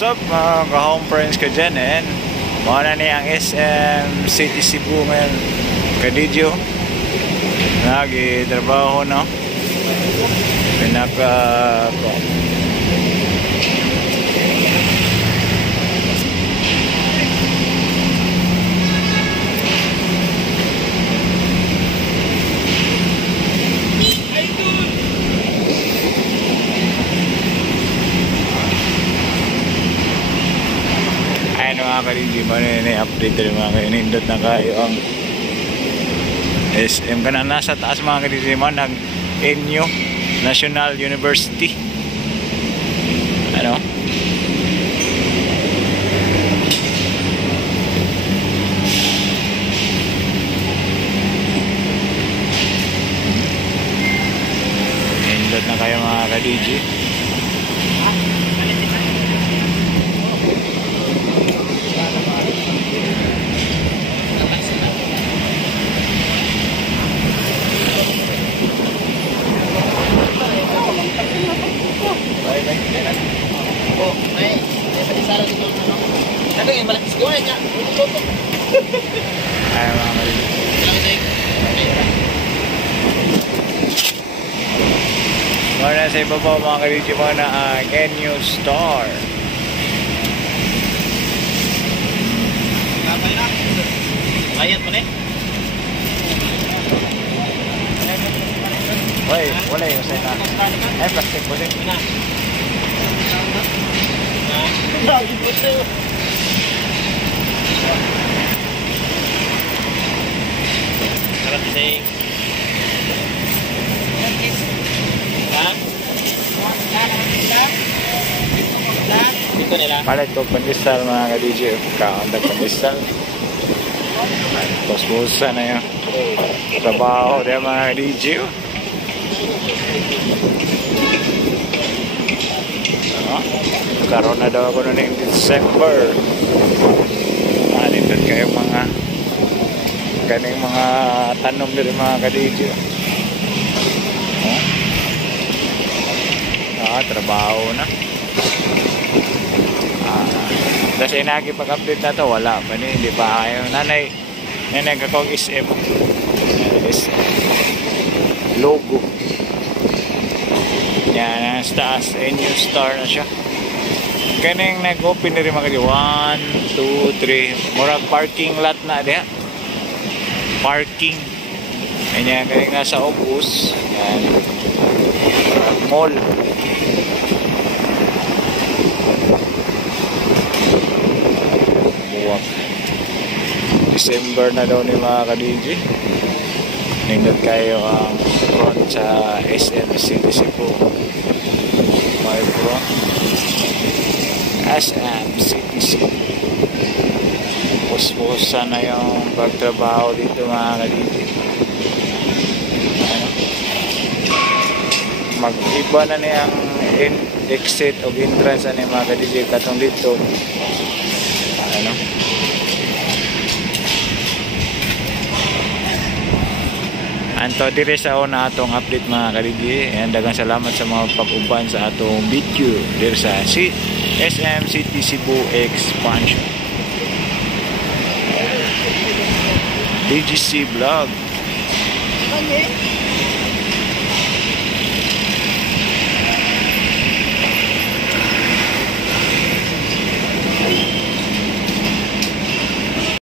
What's up mga ka-home friends ko dyan, and mga na niya ang SM City Cebu ngayon kadidyo nagi-trabaho, no? Pinaka mga kalindi mo na update rin mga kanindot na kayo ang SM ka na nasa taas mga kalindi mo ng NU National University, ano nindot na kayo mga kalindi. Muna sa iba po mga kalidyo mo na ang NU Star. Bayad mo na eh. Wala yung sena. Ay, plastic po din. Sarap din. Dito nila. Palit ko pandesal mga ka-DJ. Kaundag pandesal. Tapos na yun. Trabaho din mga ka-DJ. Karoon na daw ako noon ng December. Nalindot kayo mga kaning mga tanong din mga ka-DJ. Trabaho na. Kasi nakipag-update na to, wala pa ni, hindi pa yung nanay kakong SM logo yan, ang taas NU Star na siya. Kaning nag-open na rin mga kadi 1, 2, 3 murag parking lot na diha, parking yan, kaning nasa Opus yan, mall. December na daw ni mga ka-DJ. Nindot kayo ang front sa SM City Cebu. My front SM City Cebu. Puspusan na yung pagtrabaho dito mga ka-DJ. Mag-iba na niyang exit o entrance na mga ka-DJ katong dito. Ano? Anto dire sa una atong update mga kaligi, and daghang salamat sa mga pag-uban sa atong video dire sa SM City Cebu Expansion. DGC Vlog.